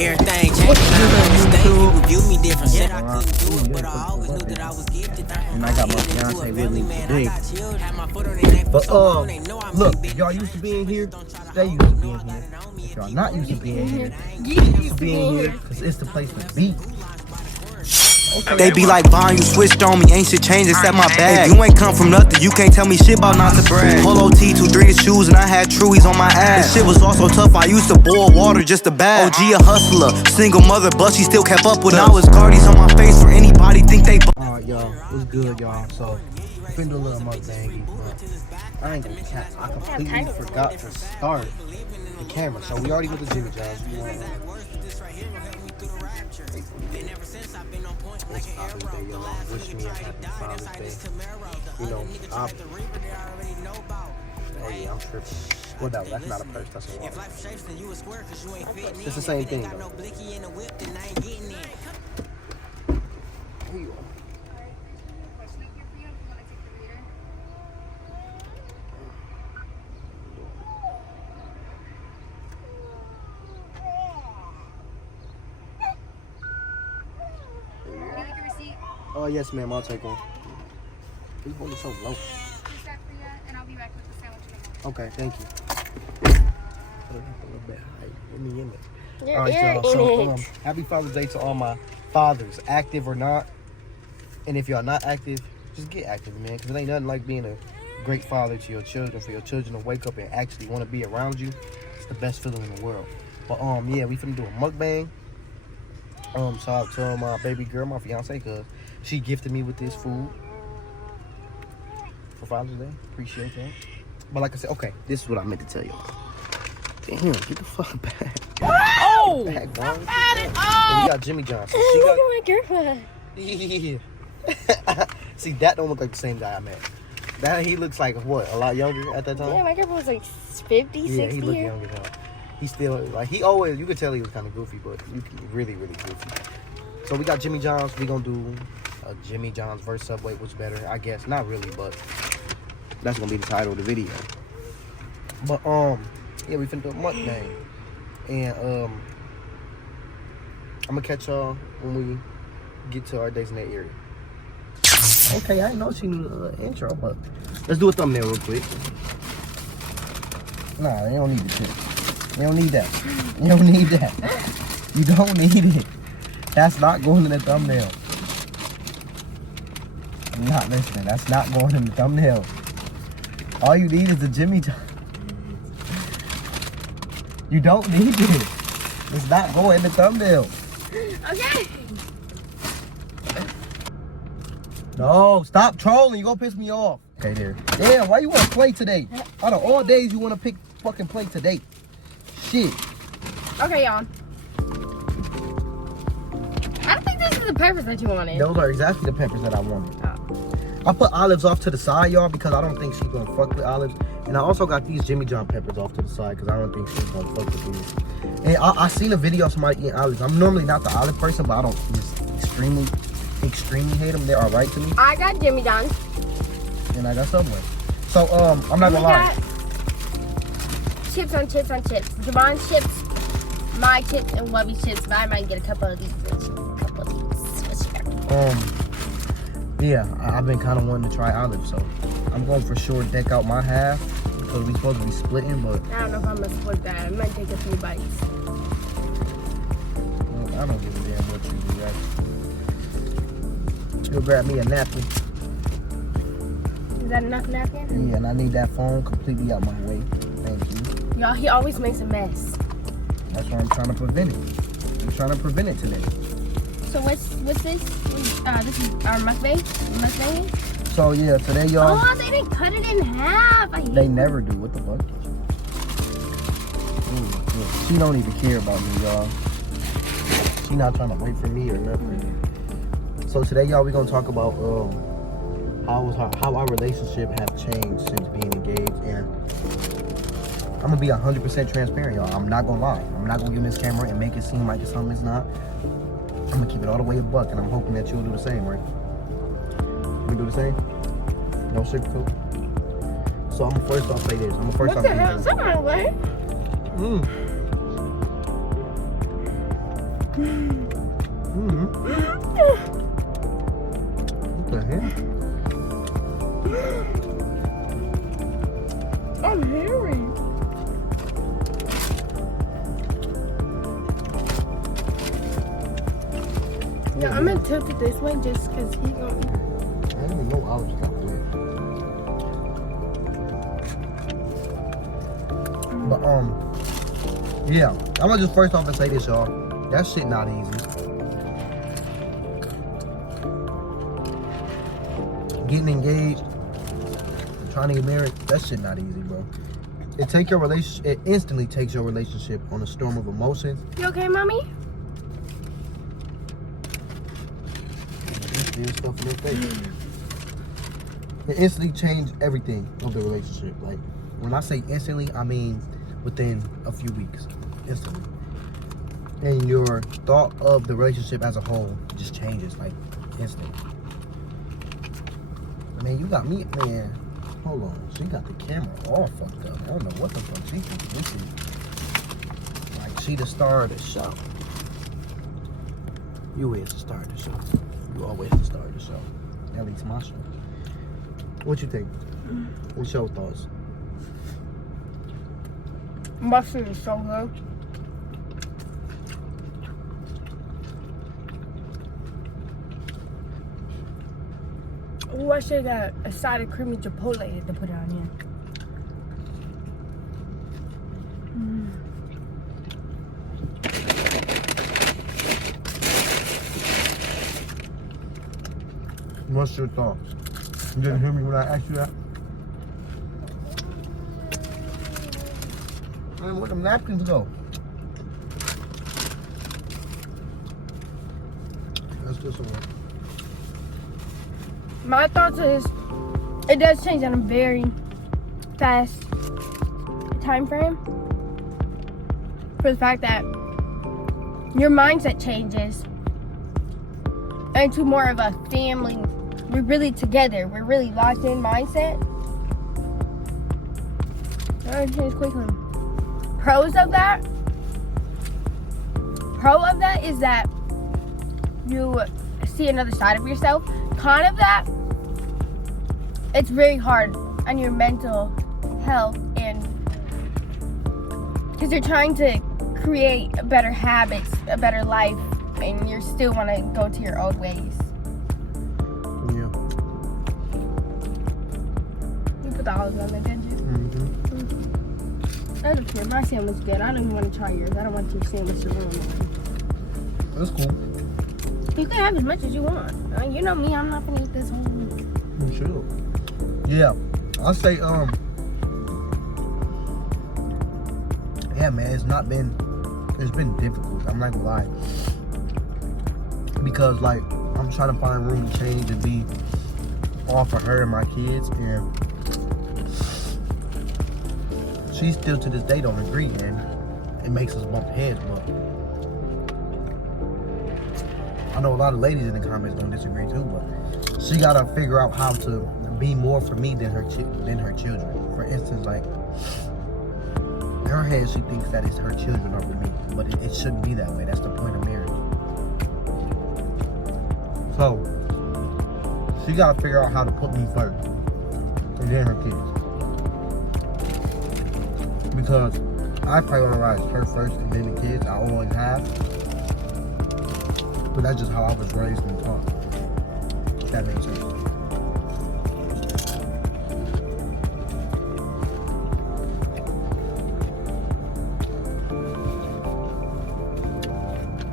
Everything changed, I understand. People view me different. Said I couldn't do it, but I always knew that I was gifted. And I got my fiance with me today. But look, if y'all used to being here, stay used to being here. If y'all not used to being here, get used to being here, because it's the place to be. They be like, Vaughn, you switched on me, ain't shit changed except my bag. If you ain't come from nothing, you can't tell me shit about not to brag. Polo T23 the shoes, and I had Truies on my ass. This shit was also tough, I used to boil water just to bag. OG a hustler, single mother, but she still kept up with us. Now it's Cardi's on my face for anybody think they Alright, y'all, what's good, y'all? So, finna do a little mukbang, but I ain't gonna cap. I completely forgot to start the camera, so we already with the Jimmy John's. Wish me a happy Father's Day. You know, oh yeah, I'm tripping. Whatever, that's not a purse, that's a wallet. It's the same thing, though. Here you are. Oh, yes, ma'am. I'll take one. He's holding so low. And I'll be back with the sandwich. Okay, thank you. Put it up a little bit high. Let me in it. All right, y'all. So, happy Father's Day to all my fathers, active or not. And if y'all not active, just get active, man. Because it ain't nothing like being a great father to your children. For your children to wake up and actually want to be around you. It's the best feeling in the world. But, yeah, we finna do a mukbang. So I'll tell my baby girl, my fiance, because she gifted me with this food for Father's Day. Appreciate that. But like I said, okay, this is what I meant to tell y'all. Damn, get the fuck back. Oh! Back, bro. We got Jimmy John's. So look at my girlfriend. Yeah. See, that don't look like the same guy I met. That he looks like what? A lot younger at that time. Yeah, my girlfriend was like 50, yeah, 60 he looked here. younger though. He still like he always. You could tell he was kind of goofy, but you can really goofy. So we got Jimmy John's. We gonna do a Jimmy John's versus Subway. Which better? I guess not really, but that's gonna be the title of the video. But yeah, we finna do a mukbang, and I'm gonna catch y'all when we get to our designated area. Okay, I didn't know she knew the intro, but let's do a thumbnail real quick. Nah, they don't need the shit. You don't need that. You don't need that. You don't need it. That's not going in the thumbnail. I'm not listening. That's not going in the thumbnail. All you need is the Jimmy John. You don't need it. It's not going in the thumbnail. Okay. No, stop trolling. You're going to piss me off. Okay, there. Damn, why you want to play today? Out of all days, you want to pick fucking play today. Shit. Okay, y'all. I don't think this is the peppers that you wanted. Those are exactly the peppers that I wanted. Oh. I put olives off to the side, y'all, because I don't think she's gonna fuck with olives. And I also got these Jimmy John peppers off to the side because I don't think she's gonna fuck with these. And I seen a video of somebody eating olives. I'm normally not the olive person, but I don't just extremely hate them. They're alright to me. I got Jimmy John's. And I got Subway. So I'm not gonna lie. Chips on chips on chips. Javon's chips, my chips, and Wubby's chips. But I might get a couple of these. Yeah, I've been kind of wanting to try olives, so I'm going for sure deck out my half because we supposed to be splitting, but I don't know if I'm gonna split that. I might take a few bites. Well, I don't give a damn what you do, right? You'll grab me a napkin. Is that enough napkin? Yeah, and I need that phone completely out my way. Thank you. Y'all, he always makes a mess. That's why I'm trying to prevent it. I'm trying to prevent it today. So what's this? This is our mukbang. So yeah, today y'all. Oh, they didn't cut it in half. I hate They never do. What the fuck? Ooh, yeah. She don't even care about me, y'all. She not trying to wait for me or nothing. So today, y'all, we gonna talk about how our relationship have changed since being engaged, and I'm gonna be 100% transparent, y'all. I'm not gonna lie. I'm not gonna get in this camera and make it seem like it's something it's not. I'm gonna keep it all the way a buck, and I'm hoping that you'll do the same, right? We do the same? No sugarcoat? So I'm gonna first off say this. I'm gonna first What off the hell? Something wrong with it. What the hell? I'm hairy. Yeah, I'm gonna tilt it this way just because he gonna. I didn't even know I was got wet. But yeah, I'm gonna just first off and say this, y'all. That shit not easy. Getting engaged, trying to get married, that shit not easy, bro. It instantly takes your relationship on a storm of emotions. You okay, mommy? And stuff in their face. It instantly changed everything of the relationship. Like, when I say instantly, I mean within a few weeks. Instantly. And your thought of the relationship as a whole just changes, like, instantly. I mean, you got me, man. Hold on. She got the camera all fucked up. I don't know what the fuck she thinking. This is like, she the star of the show. You is the star of the show. You always the star of the show. At least my show. What you think? What's your thoughts? Mustard is so good. Oh, I should have got a side of creamy chipotle to put on here. What's your thoughts? You didn't hear me when I asked you that? Man, where them napkins go? That's just one. My thoughts is it does change on a very fast time frame for the fact that your mindset changes into more of a family. We're really together. We're really locked in mindset. That change quickly. Pros of that is that you see another side of yourself. Con of that, it's very hard on your mental health, and because you're trying to create better habits, a better life, and you still want to go to your old ways. Yeah. You put the olives on there, didn't you? I don't care. My sandwich good. I don't even want to try yours. I don't want your sandwich to ruin mine. That's cool. You can have as much as you want. You know me. I'm not gonna eat this whole week. You should. Yeah. I'll say, yeah, man, it's been difficult. I'm not gonna lie. Because, like, I'm trying to find room to change and be all for her and my kids, and she still to this day don't agree, and it makes us bump heads, but I know a lot of ladies in the comments don't disagree too, but she gotta figure out how to be more for me than her children. For instance, like, in her head, she thinks that it's her children over me, but it shouldn't be that way. That's the point of marriage. So, she gotta figure out how to put me first, and then her kids. Because I prioritize her first and then the kids. I always have. But that's just how I was raised and taught. If that makes sense.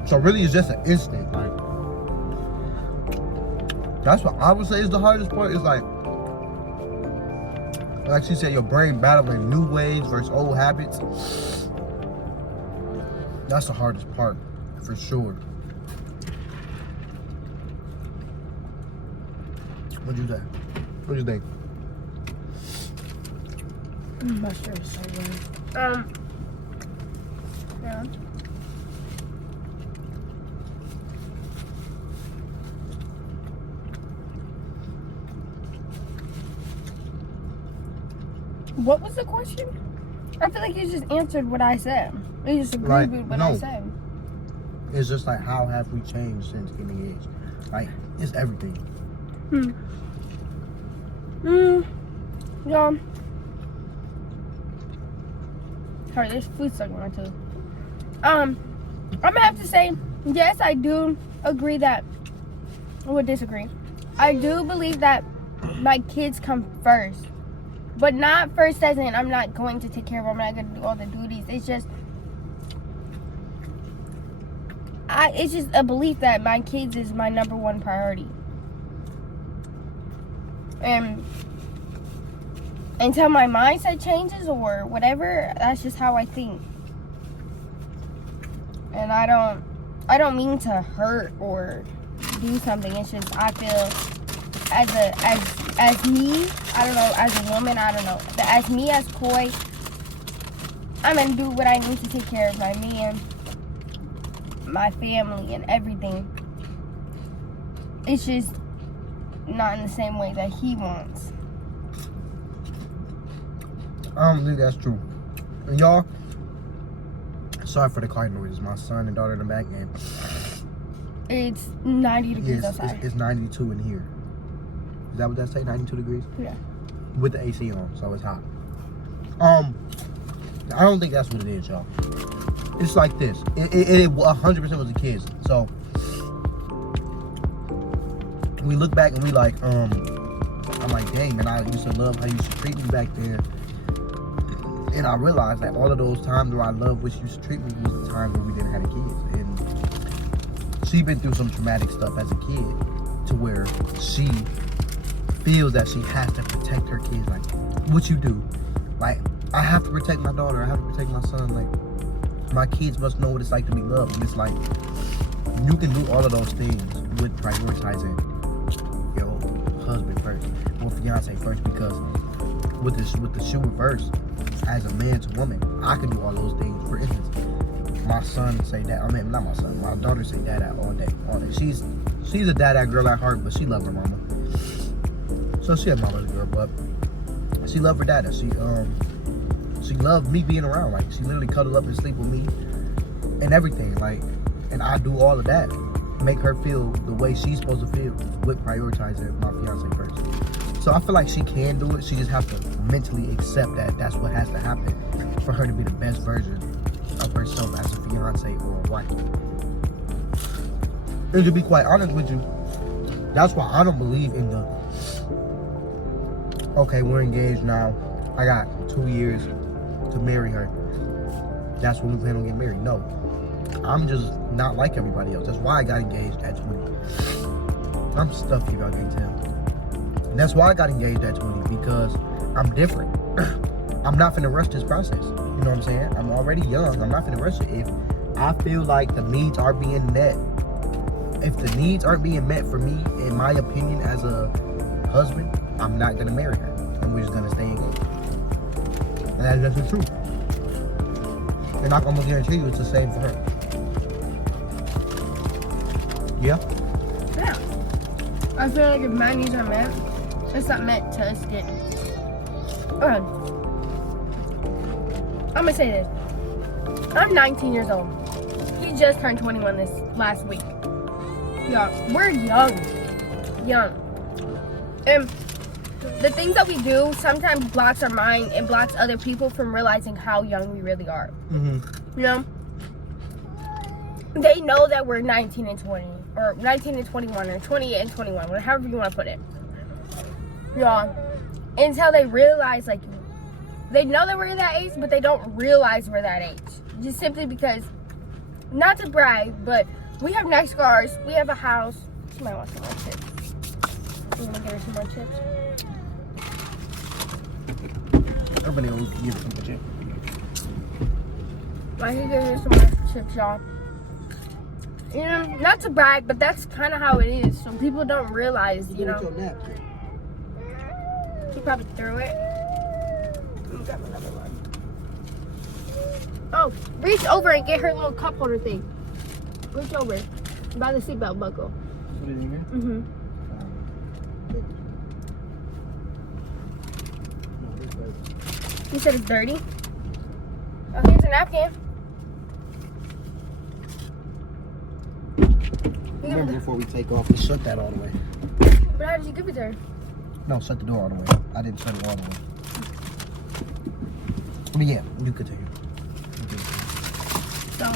So really, it's just an instinct. Like, that's what I would say is the hardest part. Is like she said, your brain battling new ways versus old habits. That's the hardest part, for sure. What do you think? What do you think? Mustard is so good. Yeah. What was the question? I feel like you just answered what I said. You just agreed with what I said. It's just like, how have we changed since getting engaged? Like, it's everything. Yeah. Sorry, there's food stuck in my tooth. I'm gonna have to say, yes, I do agree that, I would disagree. I do believe that my kids come first. But not first as in I'm not going to take care of them, I'm not going to do all the duties. It's just, it's just a belief that my kids is my number one priority. And until my mindset changes or whatever, that's just how I think. And I don't mean to hurt or do something. It's just I feel as me, I don't know, as a woman, I don't know. But as me, as Koi, I'm gonna do what I need to take care of my man, my family, and everything. It's just not in the same way that he wants. I don't think that's true. And y'all, sorry for the car noises. My son and daughter in the back game. It's 90 degrees Yes, outside. it's 92 in here. Is that what that say? 92 degrees? Yeah. With the AC on, so it's hot. I don't think that's what it is, y'all. It's like this. It 100% was the kids. So we look back and we like, I'm like, dang, man, I used to love how you used to treat me back then. And I realized that all of those times where I loved what you used to treat me was the times where we didn't have the kids. And she been through some traumatic stuff as a kid to where she feels that she has to protect her kids. Like, what you do? Like, I have to protect my daughter. I have to protect my son. Like, my kids must know what it's like to be loved. And it's like, you can do all of those things with prioritizing your husband first, or fiance first, because with the shoe reverse, as a man to woman, I can do all those things. For instance, my son say that. I mean, not my son. My daughter say dada all day. She's a dada girl at heart, but she loves her mama. So she a mama's girl, but she loved her dada. She loved me being around. Like, she literally cuddle up and sleep with me and everything. Like, and I do all of that, make her feel the way she's supposed to feel with prioritizing my fiance first. So I feel like she can do it. She just have to mentally accept that that's what has to happen for her to be the best version of herself as a fiance or a wife. And to be quite honest with you, that's why I don't believe in the, okay, we're engaged now, I got 2 years to marry her, that's when we plan on getting married. No, I'm just not like everybody else. That's why I got engaged at 20. I'm stuck, if y'all can't tell. And that's why I got engaged at 20, because I'm different. I'm not finna rush this process. You know what I'm saying? I'm already young. I'm not finna rush it. If I feel like the needs are being met, if the needs aren't being met for me, in my opinion, as a husband, I'm not gonna marry her. And we're just gonna stay engaged. And that's the truth. And I'm gonna guarantee you it's the same for her. Yeah? Yeah. I feel like if my needs are met, it's not meant to us get. Okay. I'm gonna say this. I'm 19 years old. He just turned 21 this last week. Yeah, we're young. And the things that we do sometimes blocks our mind and blocks other people from realizing how young we really are. Mm-hmm. You know? They know that we're 19 and 20, or 19 and 21, or 28 and 21, however you want to put it. Yeah. Until they realize, like, they know that we're that age, but they don't realize we're that age. Just simply because, not to brag, but we have nice cars, we have a house. Somebody wants some more chips. You want to get her some more chips? Everybody will give her some chips. I can give you some more chips, y'all. You know, not to brag, but that's kind of how it is. So people don't realize, you know. She probably threw it. Let me grab another one. Oh, reach over and get her little cup holder thing. Reach over. By the seatbelt buckle. Put it in here? Mm-hmm. You said it's dirty? Oh, here's a napkin. Remember before we take off, to shut that all the way. But how did you give it to her? No, shut the door all the way. I didn't shut it all the way. But yeah, you continue. So,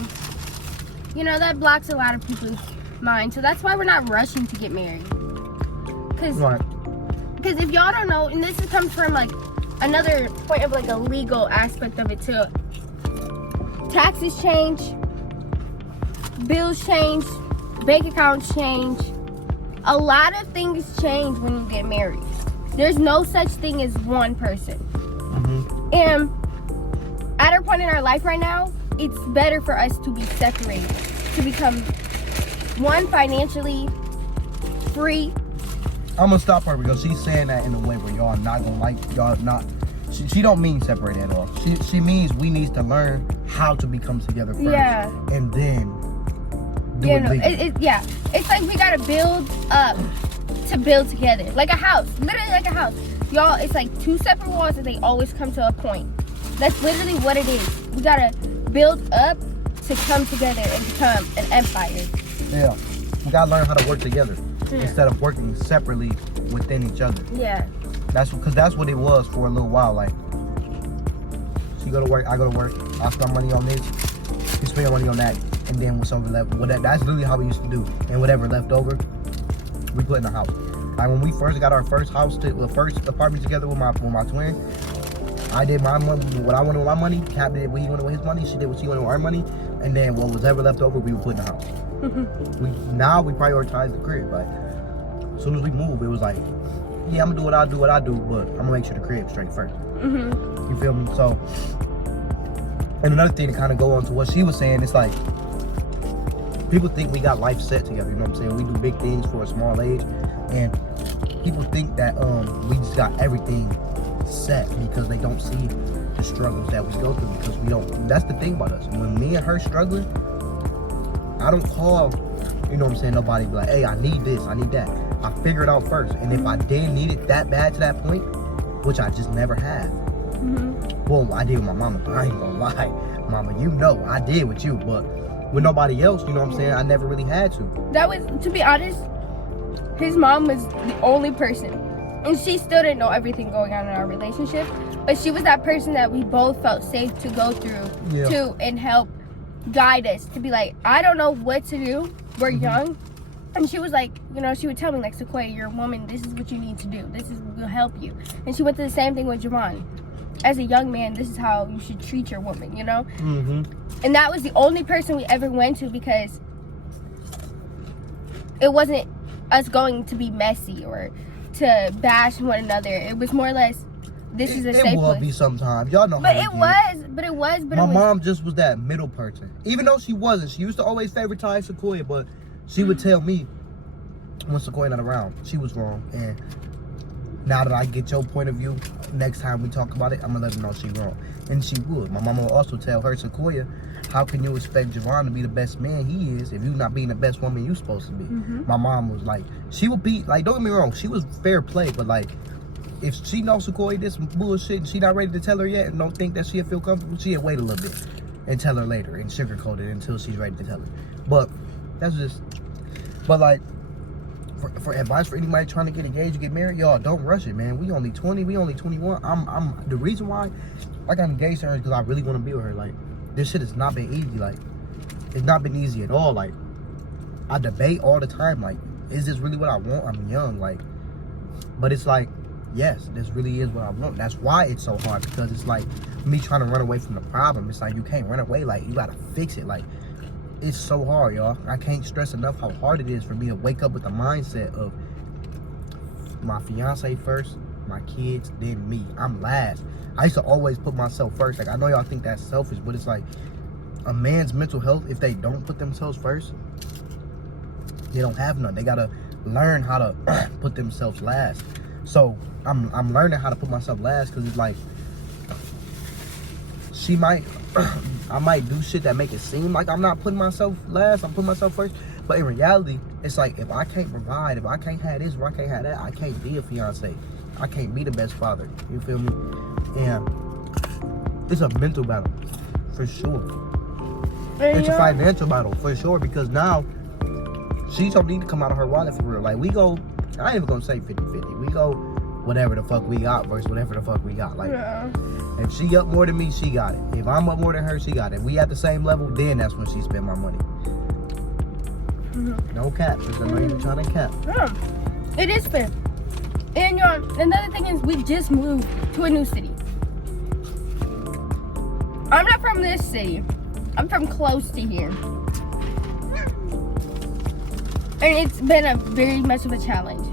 you know, that blocks a lot of people's mind. So that's why we're not rushing to get married. Right. Because if y'all don't know, and this comes from like another point of like a legal aspect of it too. Taxes change, bills change, bank accounts change. A lot of things change when you get married. There's no such thing as one person. Mm-hmm. And at our point in our life right now, it's better for us to be separated, to become one, financially free. I'm gonna stop her because she's saying that in a way where y'all not gonna like, y'all not. She don't mean separated at all. She means we need to learn how to become together first. Yeah. And then do You it know, legally. yeah. It's like we gotta build up to build together. Like a house. Literally like a house. Y'all, it's like two separate walls that they always come to a point. That's literally what it is. We gotta build up to come together and become an empire. Yeah. We gotta learn how to work together instead of working separately within each other. Yeah. That's because that's what it was for a little while. Like, she go to work, I go to work. I spend money on this, you spend money on that, and then what's over left, that's literally how we used to do. And whatever left over, we put in the house. Like when we first got our first house, the first apartment together with my twin, I did my money, what I wanted with my money. Cap did what he wanted with his money. She did what she wanted with our money, and then what was ever left over, we would put in the house. Now we prioritize the crib. Like, as soon as we move, it was like, yeah, I'm gonna do what I do, but I'm gonna make sure the crib's straight first. You feel me? So, and another thing to kind of go on to what she was saying, it's like, people think we got life set together, you know what I'm saying? We do big things for a small age, and people think that we just got everything set because they don't see the struggles that we go through, because we don't. That's the thing about us. When me and her struggling, I don't call, you know what I'm saying, nobody be like, hey, I need this, I need that. I figure it out first, and if I didn't need it that bad to that point, which I just never had. Well, I did with my mama, I ain't gonna lie. Mama, you know, I did with you, but with nobody else, you know what I'm saying, I never really had to. That was, to be honest, his mom was the only person. And she still didn't know everything going on in our relationship. But she was that person that we both felt safe to go through to and help guide us. To be like, I don't know what to do. We're young. And she was like, you know, she would tell me, like, Sequoia, you're a woman. This is what you need to do. This is what will help you. And she went through the same thing with Javon. As a young man, this is how you should treat your woman, you know? And that was the only person we ever went to, because it wasn't us going to be messy or to bash one another. It was more or less, this is a safe place. It will be sometimes. Y'all know But how it was. My mom just was that middle person. Even though she wasn't. She used to always favoritize Sequoia, but she would tell me when Sequoia not around, she was wrong. And now that I get your point of view, next time we talk about it, I'm gonna let her know she wrong. And she would. My mama will also tell her, Sequoia, how can you expect Javon to be the best man he is if you're not being the best woman you supposed to be? My mom was like, she would be, like, don't get me wrong, she was fair play, but like, if she knows Sequoia did some bullshit and she not ready to tell her yet and don't think that she'll feel comfortable, she'll wait a little bit and tell her later and sugarcoat it until she's ready to tell her. But that's just, but like, for advice for anybody trying to get engaged or get married, y'all don't rush it, man. We only 20, we only 21. I'm the reason why I got engaged to her is because I really want to be with her. Like, this shit has not been easy. Like, it's not been easy at all. Like, I debate all the time. Like, is this really what I want? I'm young. Like, but it's like, yes, this really is what I want. That's why it's so hard, because it's like me trying to run away from the problem. It's like, you can't run away. Like, you gotta fix it. Like, it's so hard, y'all. I can't stress enough how hard it is for me to wake up with the mindset of my fiance first, my kids, then me. I'm last. I used to always put myself first. Like, I know y'all think that's selfish, but it's like, a man's mental health, if they don't put themselves first, they don't have none. They gotta learn how to put themselves last. So I'm learning how to put myself last, because it's like, I might do shit that make it seem like I'm not putting myself last, I'm putting myself first. But in reality, it's like, if I can't provide, if I can't have this, or I can't have that, I can't be a fiance. I can't be the best father. You feel me? And it's a mental battle, for sure. It's a financial battle, for sure, because now she don't need to come out of her wallet for real. Like, we go, I ain't even gonna say 50-50. We go whatever the fuck we got versus whatever the fuck we got. Like, Yeah. if she up more than me, she got it. If I'm up more than her, she got it. If we at the same level, then that's when she spend my money. No cap, because I'm not even trying to cap. Yeah. It is fair. And another thing is, we just moved to a new city. I'm not from this city. I'm from close to here. And it's been a very much of a challenge.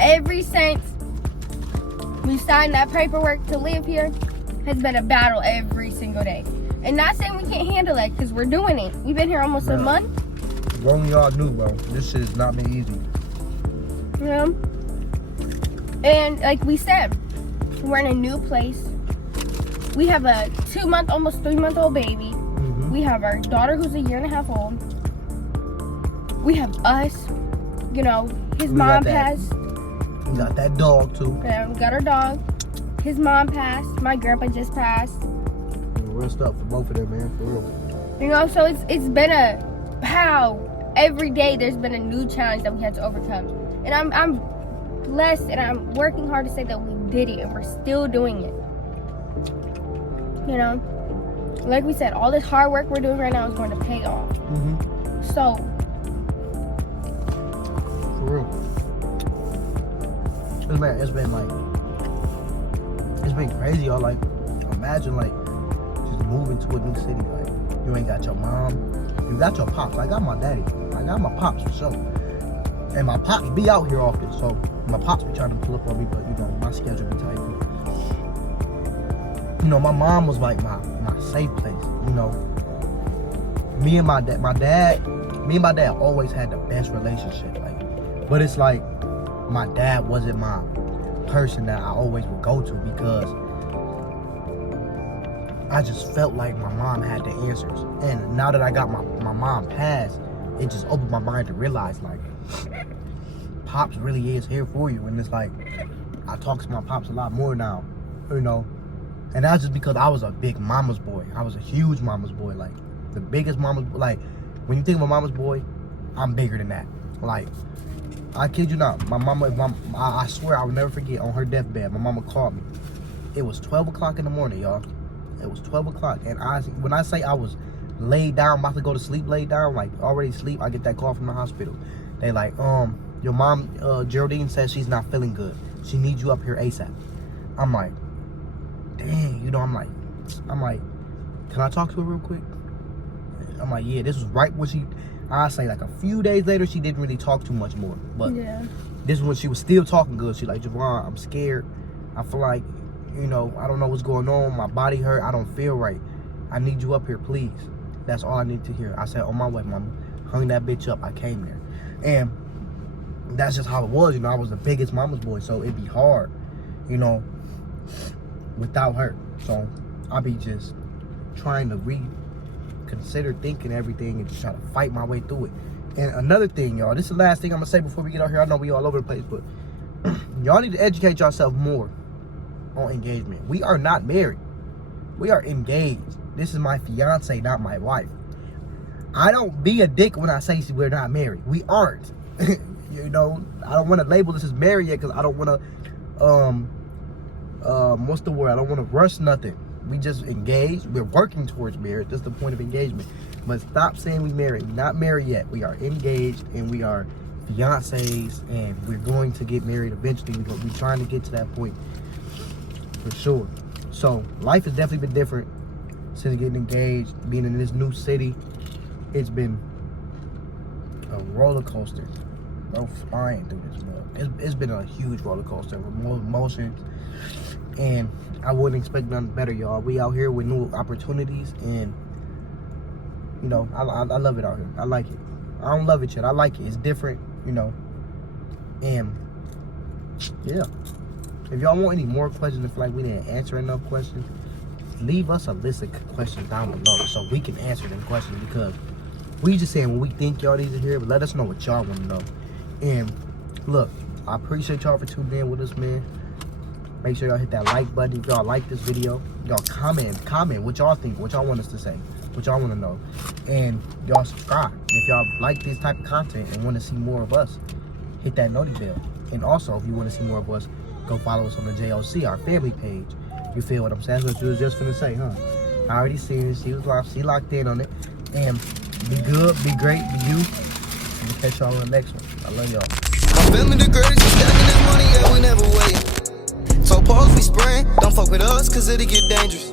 Ever since we signed that paperwork to live here, has been a battle every single day. And not saying we can't handle it, because we're doing it. We've been here almost a month. As long as y'all knew, bro, this shit has not been easy. Yeah. And like we said, we're in a new place. We have a 2-month, almost 3-month-old baby. We have our daughter who's a 1.5 years old. We have us. You know, his mom passed. We got that dog too. Yeah, we got our dog. His mom passed. My grandpa just passed. Rest up for both of them, man, for real. You know, so it's been every day there's been a new challenge that we had to overcome. And I'm blessed and I'm working hard to say that we did it and we're still doing it. You know, like we said, all this hard work we're doing right now is going to pay off. So, for real. It's been crazy, y'all. Like, imagine like just moving to a new city. Like, you ain't got your mom, you got your pops. I got my daddy, I got my pops for sure. And my pops be out here often, so my pops be trying to pull up on me, but you know, my schedule be tight. You know, my mom was like my safe place. You know, me and my dad always had the best relationship. Like, but it's like my dad wasn't my person that I always would go to because I just felt like my mom had the answers. And now that I got my mom passed, it just opened my mind to realize like pops really is here for you. And it's like I talk to my pops a lot more now, you know. And that's just because I was a big mama's boy. I was a huge mama's boy, like the biggest mama's boy. Like when you think of a mama's boy, I'm bigger than that. Like, I kid you not, my mama, I swear I will never forget, on her deathbed, my mama called me. It was 12 o'clock in the morning, y'all. It was 12 o'clock. And when I say I was laid down, about to go to sleep, laid down, like already asleep, I get that call from the hospital. They like, your mom, Geraldine says she's not feeling good. She needs you up here ASAP. I'm like, dang, you know, I'm like, can I talk to her real quick? I'm like, yeah, this was right when I say like a few days later, she didn't really talk too much more. But yeah. This is when she was still talking good. She like, Javon, I'm scared. I feel like, you know, I don't know what's going on. My body hurt. I don't feel right. I need you up here, please. That's all I need to hear. I said, on my way, mama. Hung that bitch up. I came there. And that's just how it was. You know, I was the biggest mama's boy. So it'd be hard, you know, without her. So I'll be just trying to reconsider thinking everything and just try to fight my way through it. And another thing, y'all, this is the last thing I'm gonna say before we get out here. I know we all over the place, but y'all need to educate yourself more on engagement. We are not married. We are engaged. This is my fiance, not my wife. I don't be a dick when I say we're not married. We aren't. You know, I don't want to label this as married yet because I don't want to what's the word? I don't want to rush nothing. We just engaged. We're working towards marriage. That's the point of engagement. But stop saying we married. We're not married yet. We are engaged and we are fiancés and we're going to get married eventually. We're going to be trying to get to that point for sure. So life has definitely been different since getting engaged, being in this new city. It's been a roller coaster. Bro, flying through this mud. It's been a huge roller coaster with more emotions. And I wouldn't expect nothing better, y'all. We out here with new opportunities, and you know, I love it out here. I like it. I don't love it yet. I like it. It's different, you know. And yeah, if y'all want any more questions, if like we didn't answer enough questions, leave us a list of questions down below so we can answer them questions, because we just saying what we think y'all need to hear, but let us know what y'all want to know. And look, I appreciate y'all for tuning in with us, man. Make sure y'all hit that like button if y'all like this video. Y'all comment what y'all think, what y'all want us to say. what y'all want to know. And y'all subscribe. If y'all like this type of content and want to see more of us, hit that noti bell. And also, if you want to see more of us, go follow us on the JOC, our family page. You feel what I'm saying? That's what you was just finna say, huh? I already seen it. She was locked in on it. And be good, be great, be you. And we'll catch y'all on the next one. I love y'all. My family the greatest, we stacking this money, yeah, we never wait. So pause, we spraying, don't fuck with us, cause it'll get dangerous.